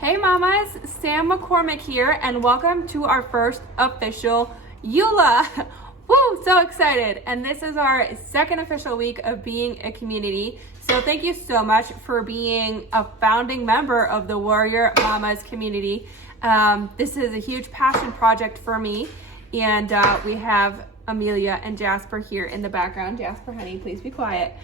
Hey mamas, Sam McCormick here, and welcome to our first official EULA. Woo, so excited. And this is our second official week of being a community. So thank you so much for being a founding member of the Warrior Mamas community. This is a huge passion project for me, and we have Amelia and Jasper here in the background. Jasper, honey, please be quiet.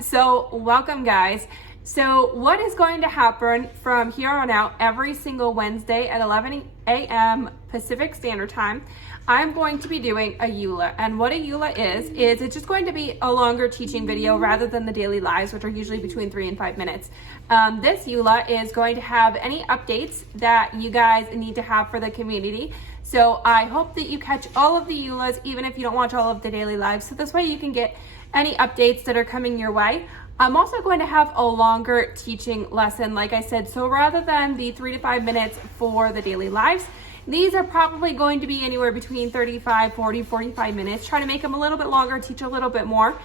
So welcome, guys. So what is going to happen from here on out every single Wednesday at 11 a.m. Pacific Standard Time, I'm going to be doing a EULA. And what a EULA is it's just going to be a longer teaching video rather than the daily lives, which are usually between 3 and 5 minutes. This EULA is going to have any updates that you guys need to have for the community. So I hope that you catch all of the EULAs, even if you don't watch all of the daily lives. So this way you can get any updates that are coming your way. I'm also going to have a longer teaching lesson, like I said. So rather than the 3 to 5 minutes for the daily lives, these are probably going to be anywhere between 35, 40, 45 minutes. Try to make them a little bit longer, teach a little bit more.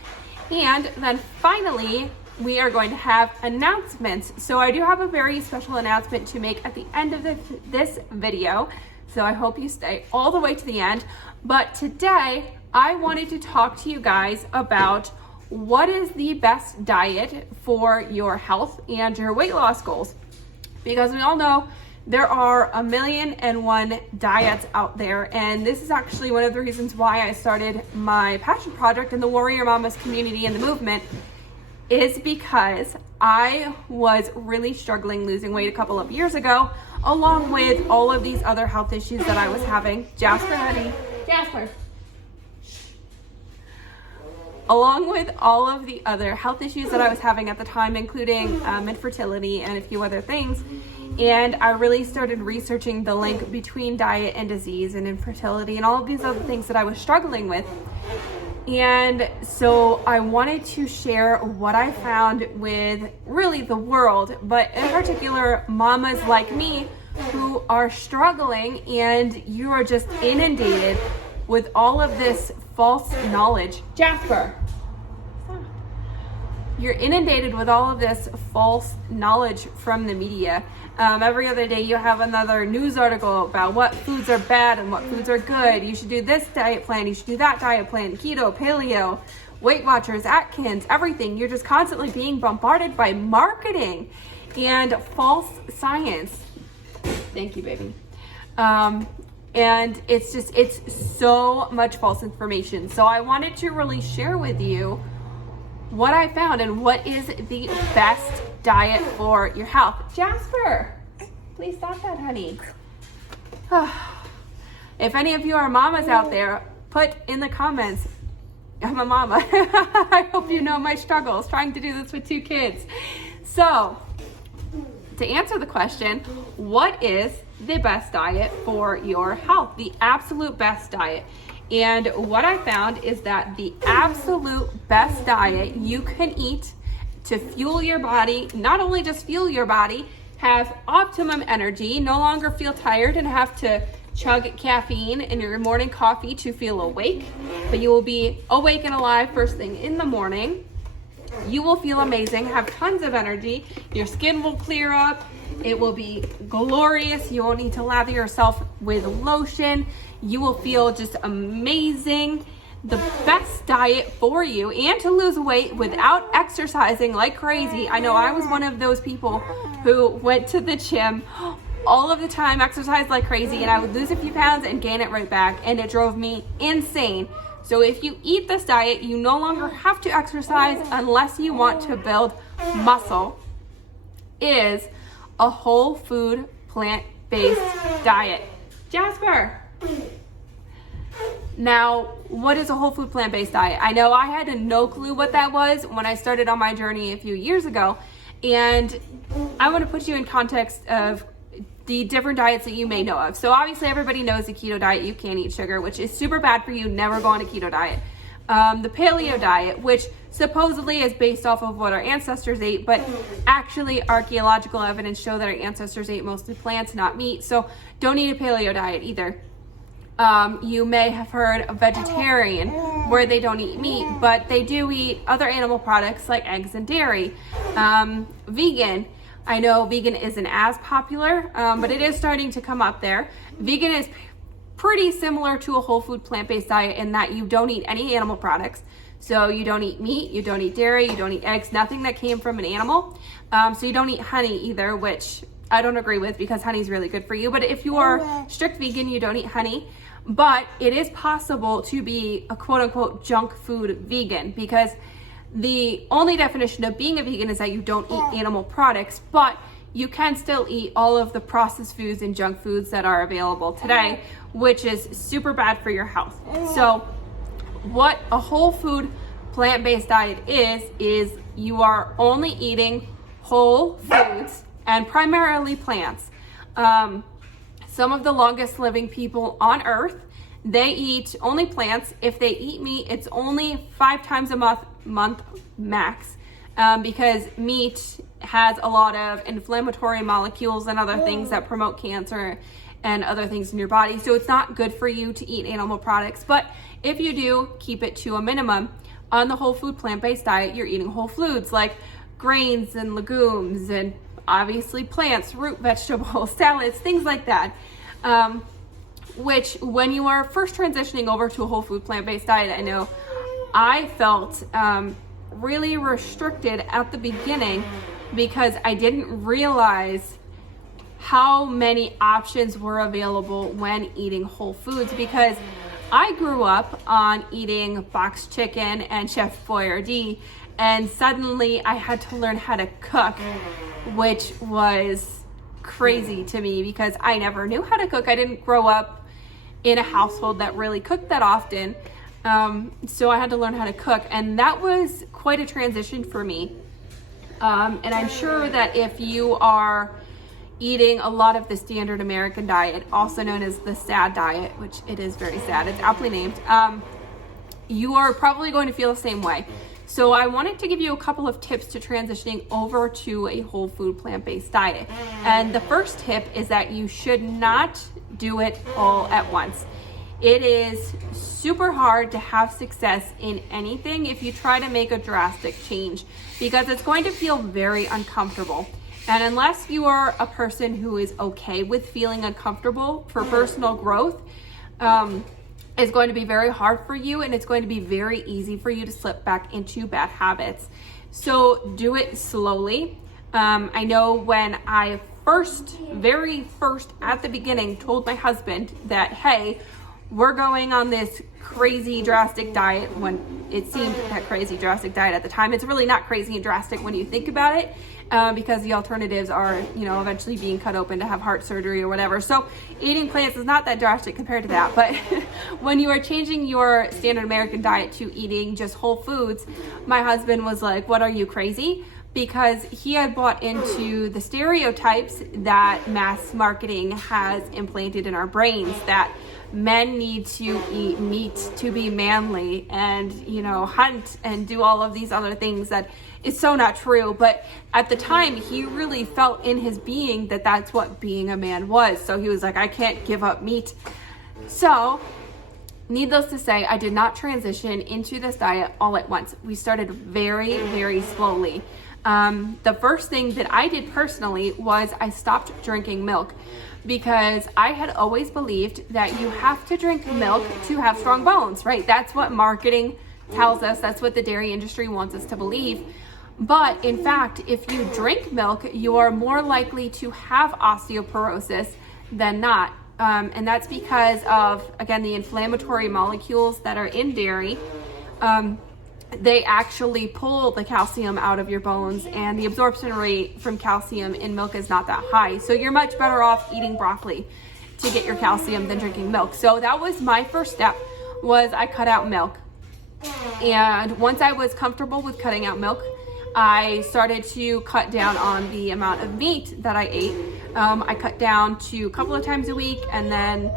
And then finally, we are going to have announcements. So I do have a very special announcement to make at the end of this video. So I hope you stay all the way to the end. But today, I wanted to talk to you guys about what is the best diet for your health and your weight loss goals. Because we all know there are 1,000,001 diets out there, and this is actually one of the reasons why I started my passion project in the Warrior Mamas community and the movement, is because I was really struggling losing weight a couple of years ago, along with all of these other health issues that I was having. Jasper, honey. Jasper. Along with all of the other health issues that I was having at the time, including infertility and a few other things. And I really started researching the link between diet and disease and infertility and all of these other things that I was struggling with. And so I wanted to share what I found with really the world, but in particular, mamas like me who are struggling, and you are just inundated with all of this false knowledge. Jasper, you're inundated with all of this false knowledge from the media. Every other day you have another news article about what foods are bad and what foods are good. You should do this diet plan, you should do that diet plan, keto, paleo, Weight Watchers, Atkins, everything. You're just constantly being bombarded by marketing and false science. Thank you, baby. And it's so much false information. So I wanted to really share with you what I found and what is the best diet for your health. Jasper, please stop that, honey. If any of you are mamas out there, put in the comments, I'm a mama. I hope you know my struggles trying to do this with 2 kids. So to answer the question, what is the best diet for your health? The absolute best diet. And what I found is that the absolute best diet you can eat to fuel your body, not only just fuel your body, have optimum energy, no longer feel tired and have to chug caffeine in your morning coffee to feel awake, but you will be awake and alive first thing in the morning. You will feel amazing, have tons of energy, your skin will clear up, it will be glorious, you won't need to lather yourself with lotion, you will feel just amazing. The best diet for you and to lose weight without exercising like crazy. I know I was one of those people who went to the gym all of the time, exercised like crazy, and I would lose a few pounds and gain it right back, and it drove me insane. So if you eat this diet, you no longer have to exercise unless you want to build muscle. Is a whole food, plant-based diet. Jasper. Now, what is a whole food, plant-based diet? I know I had no clue what that was when I started on my journey a few years ago. And I want to put you in context of the different diets that you may know of. So obviously everybody knows the keto diet, you can't eat sugar, which is super bad for you, never go on a keto diet. The paleo diet, which supposedly is based off of what our ancestors ate, but actually archaeological evidence show that our ancestors ate mostly plants, not meat, so don't eat a paleo diet either. You may have heard of vegetarian, where they don't eat meat, but they do eat other animal products like eggs and dairy. Vegan, I know vegan isn't as popular, but it is starting to come up there. Vegan is pretty similar to a whole food plant-based diet in that you don't eat any animal products. So you don't eat meat, you don't eat dairy, you don't eat eggs, nothing that came from an animal. So you don't eat honey either, which I don't agree with because honey is really good for you. But if you are strict vegan, you don't eat honey. But it is possible to be a quote unquote junk food vegan, because the only definition of being a vegan is that you don't eat animal products, but you can still eat all of the processed foods and junk foods that are available today, which is super bad for your health. So what a whole food plant-based diet is you are only eating whole foods and primarily plants. Some of the longest living people on earth, they eat only plants. If they eat meat, it's only 5 times a month max, because meat has a lot of inflammatory molecules and other things that promote cancer and other things in your body. So it's not good for you to eat animal products. But if you do, keep it to a minimum. On the whole food plant-based diet, you're eating whole foods like grains and legumes and obviously plants, root vegetables, salads, things like that. Which when you are first transitioning over to a whole food plant-based diet, I know I felt really restricted at the beginning because I didn't realize how many options were available when eating whole foods, because I grew up on eating boxed chicken and Chef Boyardee, and suddenly I had to learn how to cook, which was crazy to me because I never knew how to cook. I didn't grow up in a household that really cooked that often. So I had to learn how to cook, and that was quite a transition for me. And I'm sure that if you are eating a lot of the standard American diet, also known as the SAD diet, which it is very sad, it's aptly named, you are probably going to feel the same way. So I wanted to give you a couple of tips to transitioning over to a whole food plant-based diet. And the first tip is that you should not do it all at once. It is super hard to have success in anything if you try to make a drastic change, because it's going to feel very uncomfortable. And unless you are a person who is okay with feeling uncomfortable for personal growth, it's going to be very hard for you, and it's going to be very easy for you to slip back into bad habits. So do it slowly. I know when I very first at the beginning told my husband that, hey, we're going on this crazy drastic diet, when it seemed that crazy drastic diet at the time. It's really not crazy and drastic when you think about it, because the alternatives are, eventually being cut open to have heart surgery or whatever. So eating plants is not that drastic compared to that. But when you are changing your standard American diet to eating just whole foods, my husband was like, what, are you crazy? Because he had bought into the stereotypes that mass marketing has implanted in our brains, that men need to eat meat to be manly and, hunt and do all of these other things that is so not true. But at the time, he really felt in his being that that's what being a man was. So he was like, I can't give up meat. So needless to say, I did not transition into this diet all at once. We started very, very slowly. The first thing that I did personally was I stopped drinking milk, because I had always believed that you have to drink milk to have strong bones, right? That's what marketing tells us. That's what the dairy industry wants us to believe. But in fact, if you drink milk, you are more likely to have osteoporosis than not. And that's because of, again, the inflammatory molecules that are in dairy. They actually pull the calcium out of your bones, and the absorption rate from calcium in milk is not that high. So you're much better off eating broccoli to get your calcium than drinking milk. So that was my first step, was I cut out milk. And once I was comfortable with cutting out milk, I started to cut down on the amount of meat that I ate. I cut down to a couple of times a week, and then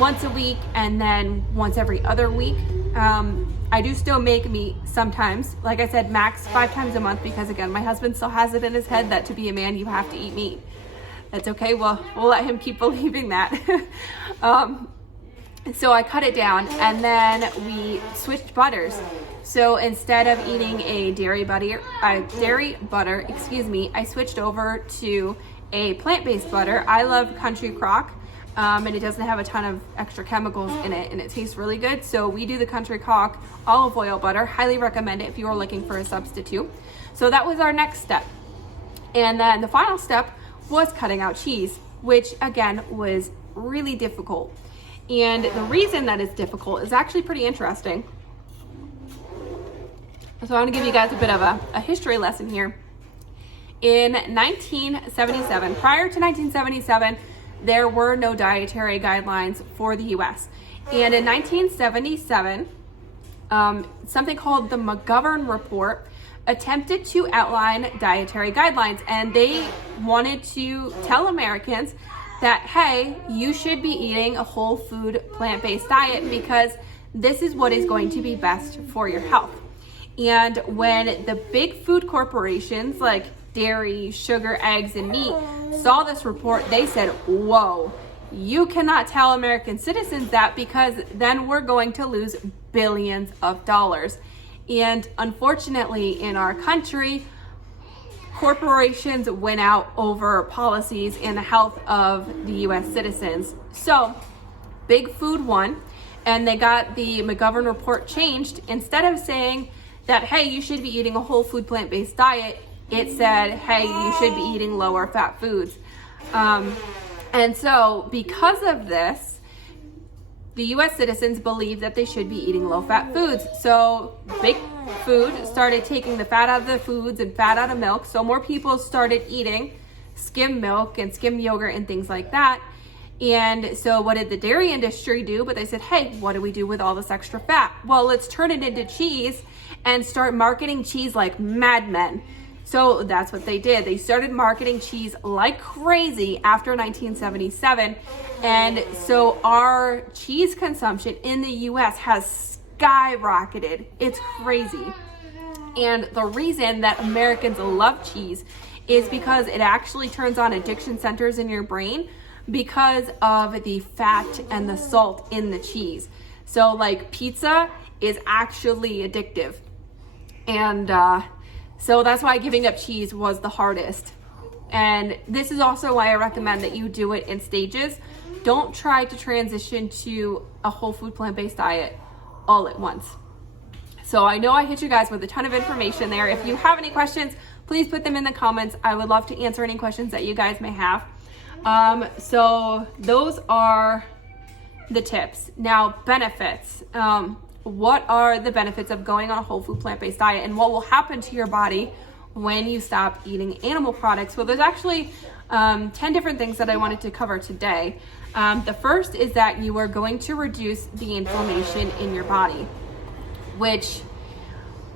once a week, and then once every other week. I do still make meat sometimes. Like I said, max 5 times a month, because again, my husband still has it in his head that to be a man, you have to eat meat. That's okay. We'll let him keep believing that. So I cut it down, and then we switched butters. So instead of eating a dairy butter, I switched over to a plant-based butter. I love Country Crock, and it doesn't have a ton of extra chemicals in it, and it tastes really good. So we do the Country Crock olive oil butter. Highly recommend it if you are looking for a substitute. So that was our next step. And then the final step was cutting out cheese, which again was really difficult. And the reason that it's difficult is actually pretty interesting. So I'm going to give you guys a bit of a history lesson here. In 1977, prior to 1977, there were no dietary guidelines for the US. And in 1977, something called the McGovern Report attempted to outline dietary guidelines, and they wanted to tell Americans that, hey, you should be eating a whole food plant-based diet because this is what is going to be best for your health. And when the big food corporations like dairy, sugar, eggs, and meat saw this report, they said, whoa, you cannot tell American citizens that because then we're going to lose billions of dollars. And unfortunately, in our country, corporations went out over policies in the health of the US citizens. So Big Food won, and they got the McGovern Report changed. Instead of saying that, hey, you should be eating a whole food plant-based diet, it said, hey, you should be eating lower fat foods. And so because of this, the US citizens believe that they should be eating low-fat foods. So Big Food started taking the fat out of the foods and fat out of milk. So more people started eating skim milk and skim yogurt and things like that. And so what did the dairy industry do? But they said, hey, what do we do with all this extra fat? Well, let's turn it into cheese and start marketing cheese like madmen. So that's what they did. They started marketing cheese like crazy after 1977. And so our cheese consumption in the US has skyrocketed. It's crazy. And the reason that Americans love cheese is because it actually turns on addiction centers in your brain because of the fat and the salt in the cheese. So like pizza is actually addictive. And so that's why giving up cheese was the hardest. And this is also why I recommend that you do it in stages. Don't try to transition to a whole food plant-based diet all at once. So I know I hit you guys with a ton of information there. If you have any questions, please put them in the comments. I would love to answer any questions that you guys may have. So those are the tips. Now, benefits. What are the benefits of going on a whole food plant-based diet, and what will happen to your body when you stop eating animal products? Well, there's actually 10 different things that I wanted to cover today. The first is that you are going to reduce the inflammation in your body, which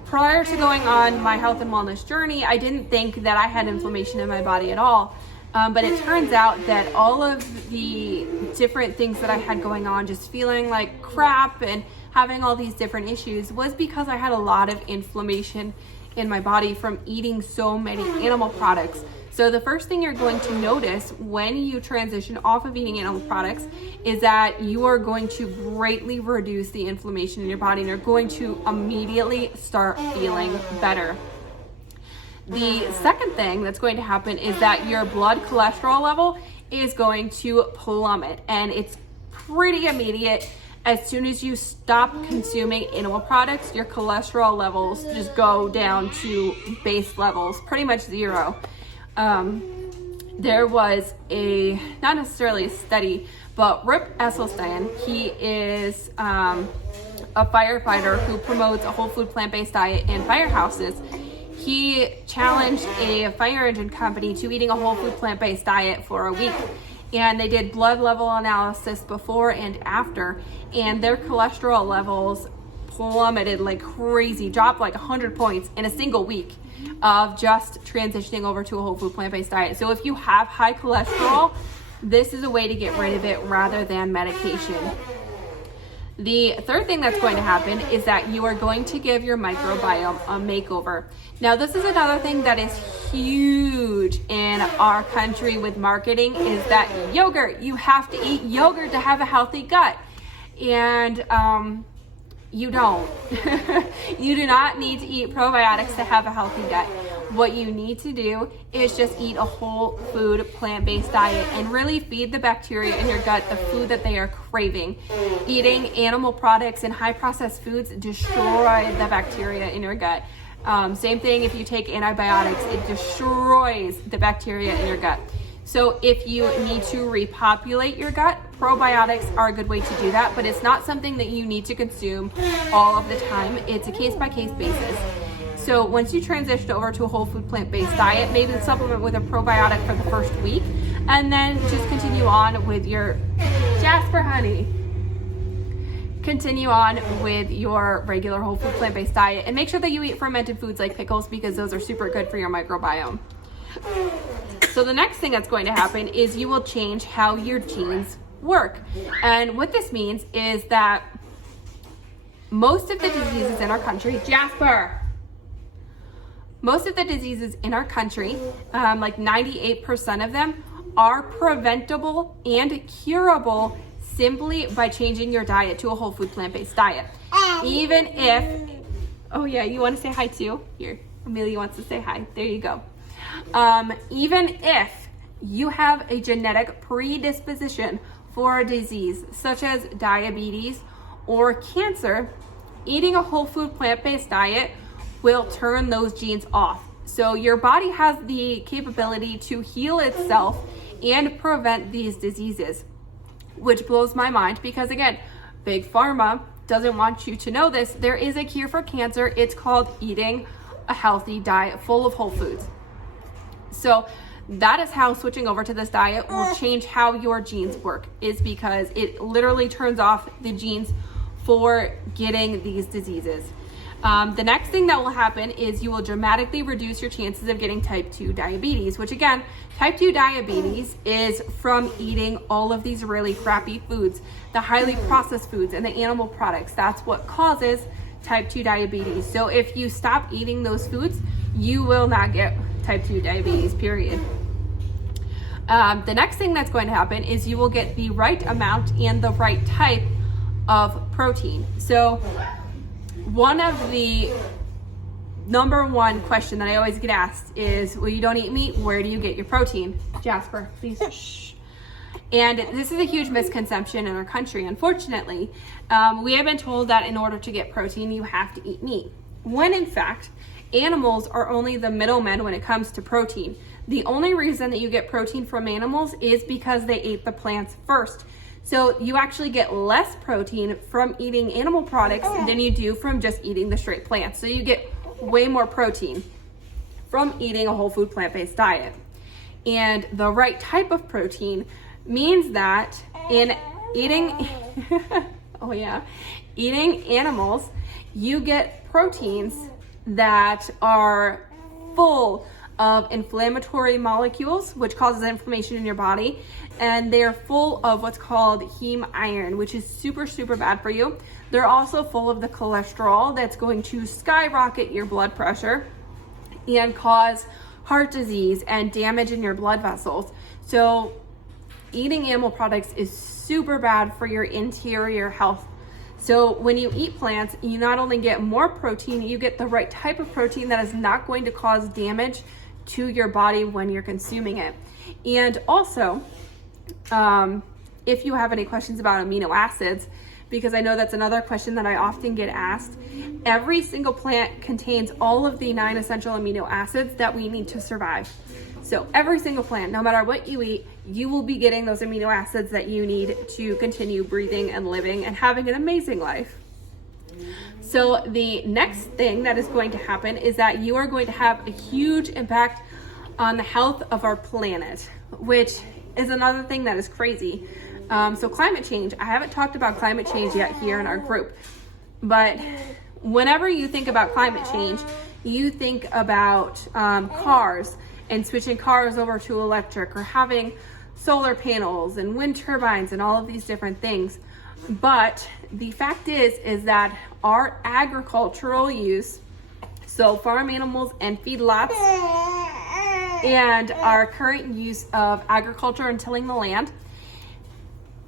prior to going on my health and wellness journey, I didn't think that I had inflammation in my body at all. But it turns out that all of the different things that I had going on, just feeling like crap and having all these different issues, was because I had a lot of inflammation in my body from eating so many animal products. So the first thing you're going to notice when you transition off of eating animal products is that you are going to greatly reduce the inflammation in your body, and you're going to immediately start feeling better. The second thing that's going to happen is that your blood cholesterol level is going to plummet, and it's pretty immediate. As soon as you stop consuming animal products, your cholesterol levels just go down to base levels, pretty much zero. There was not necessarily a study, but Rip Esselstyn, he is a firefighter who promotes a whole food plant-based diet in firehouses. He challenged a fire engine company to eating a whole food plant-based diet for a week. And they did blood level analysis before and after, and their cholesterol levels plummeted like crazy, dropped like 100 points in a single week of just transitioning over to a whole food plant-based diet. So if you have high cholesterol, this is a way to get rid of it rather than medication. The third thing that's going to happen is that you are going to give your microbiome a makeover. Now, this is another thing that is huge in our country with marketing, is that yogurt. You have to eat yogurt to have a healthy gut. and you don't. You do not need to eat probiotics to have a healthy gut. What you need to do is just eat a whole food, plant-based diet and really feed the bacteria in your gut the food that they are craving. Eating animal products and high processed foods destroy the bacteria in your gut. Same thing if you take antibiotics, it destroys the bacteria in your gut. So if you need to repopulate your gut, probiotics are a good way to do that, but it's not something that you need to consume all of the time. It's a case-by-case basis. So once you transition over to a whole food plant-based diet, maybe supplement with a probiotic for the first week, and then just continue on with your Jasper honey. Continue on with your regular whole food plant-based diet, and make sure that you eat fermented foods like pickles because those are super good for your microbiome. So the next thing that's going to happen is you will change how your genes work. And what this means is that most of the diseases in our country, most of the diseases in our country, like 98% of them, are preventable and curable simply by changing your diet to a whole food plant-based diet. Even if, oh yeah, you want to say hi too? Here, Amelia wants to say hi. There you go. Even if you have a genetic predisposition for a disease such as diabetes or cancer, eating a whole food plant-based diet will turn those genes off. So your body has the capability to heal itself and prevent these diseases, which blows my mind because again, Big Pharma doesn't want you to know this. There is a cure for cancer. It's called eating a healthy diet full of whole foods. So that is how switching over to this diet will change how your genes work, is because it literally turns off the genes for getting these diseases. The next thing that will happen is you will dramatically reduce your chances of getting type 2 diabetes, which again, type 2 diabetes is from eating all of these really crappy foods, the highly processed foods and the animal products. That's what causes type 2 diabetes. So if you stop eating those foods, you will not get type 2 diabetes, period. The next thing that's going to happen is you will get the right amount and the right type of protein. So one of the number one question that I always get asked is, well, you don't eat meat, where do you get your protein? Jasper, please. Shh. And this is a huge misconception in our country, unfortunately. We have been told that in order to get protein, you have to eat meat, when in fact, animals are only the middlemen when it comes to protein. The only reason that you get protein from animals is because they ate the plants first. So you actually get less protein from eating animal products than you do from just eating the straight plants. So you get way more protein from eating a whole food plant-based diet. And the right type of protein means that in eating, oh yeah, eating animals, you get proteins that are full of inflammatory molecules, which causes inflammation in your body, and they're full of what's called heme iron, which is super, super bad for you. They're also full of the cholesterol that's going to skyrocket your blood pressure and cause heart disease and damage in your blood vessels. So eating animal products is super bad for your interior health. So when you eat plants, you not only get more protein, you get the right type of protein that is not going to cause damage to your body when you're consuming it. And also, if you have any questions about amino acids, because I know that's another question that I often get asked, every single plant contains all of the 9 essential amino acids that we need to survive. So every single plant, no matter what you eat, you will be getting those amino acids that you need to continue breathing and living and having an amazing life. So the next thing that is going to happen is that you are going to have a huge impact on the health of our planet, which is another thing that is crazy. So climate change, I haven't talked about climate change yet here in our group, but whenever you think about climate change, you think about cars and switching cars over to electric, or having solar panels and wind turbines and all of these different things. But the fact is that our agricultural use, so farm animals and feedlots, and our current use of agriculture and tilling the land,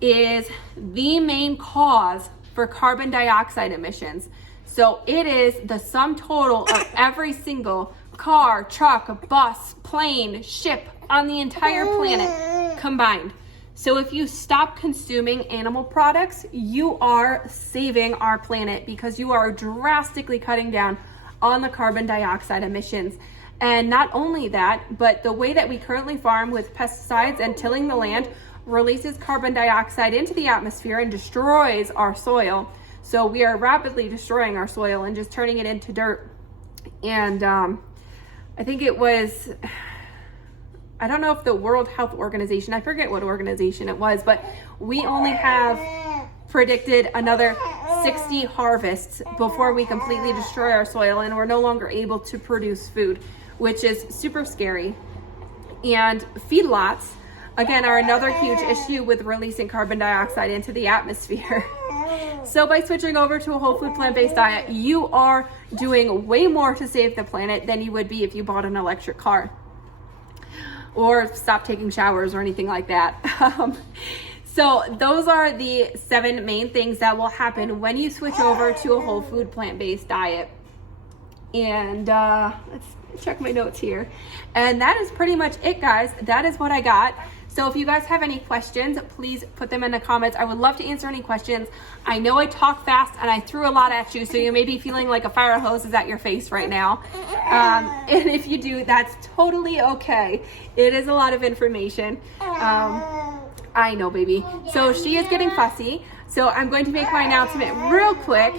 is the main cause for carbon dioxide emissions. So it is the sum total of every single car, truck, bus, plane, ship on the entire planet combined. So if you stop consuming animal products, you are saving our planet because you are drastically cutting down on the carbon dioxide emissions. And not only that, but the way that we currently farm with pesticides and tilling the land releases carbon dioxide into the atmosphere and destroys our soil. So we are rapidly destroying our soil and just turning it into dirt. And I think it was, I don't know if the World Health Organization, I forget what organization it was, but we only have predicted another 60 harvests before we completely destroy our soil and we're no longer able to produce food, which is super scary. And feedlots, again, are another huge issue with releasing carbon dioxide into the atmosphere. So by switching over to a whole food plant-based diet, you are doing way more to save the planet than you would be if you bought an electric car or stop taking showers or anything like that. So those are the 7 main things that will happen when you switch over to a whole food plant-based diet. And let's check my notes here. And that is pretty much it, guys. That is what I got. So if you guys have any questions, please put them in the comments. I would love to answer any questions. I know I talk fast and I threw a lot at you, so you may be feeling like a fire hose is at your face right now. And if you do, that's totally okay. It is a lot of information. I know, baby. So she is getting fussy. So I'm going to make my announcement real quick.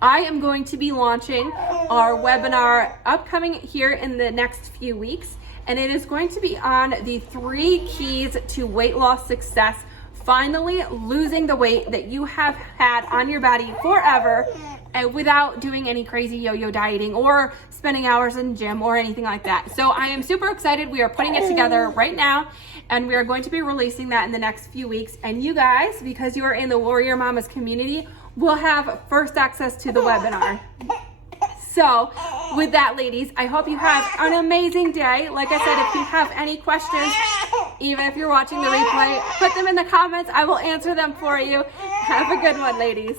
I am going to be launching our webinar upcoming here in the next few weeks. And it is going to be on the 3 keys to weight loss success. Finally losing the weight that you have had on your body forever and without doing any crazy yo-yo dieting or spending hours in the gym or anything like that. So I am super excited. We are putting it together right now and we are going to be releasing that in the next few weeks. And you guys, because you are in the Warrior Mamas community, will have first access to the webinar. So with that, ladies, I hope you have an amazing day. Like I said, if you have any questions, even if you're watching the replay, put them in the comments. I will answer them for you. Have a good one, ladies.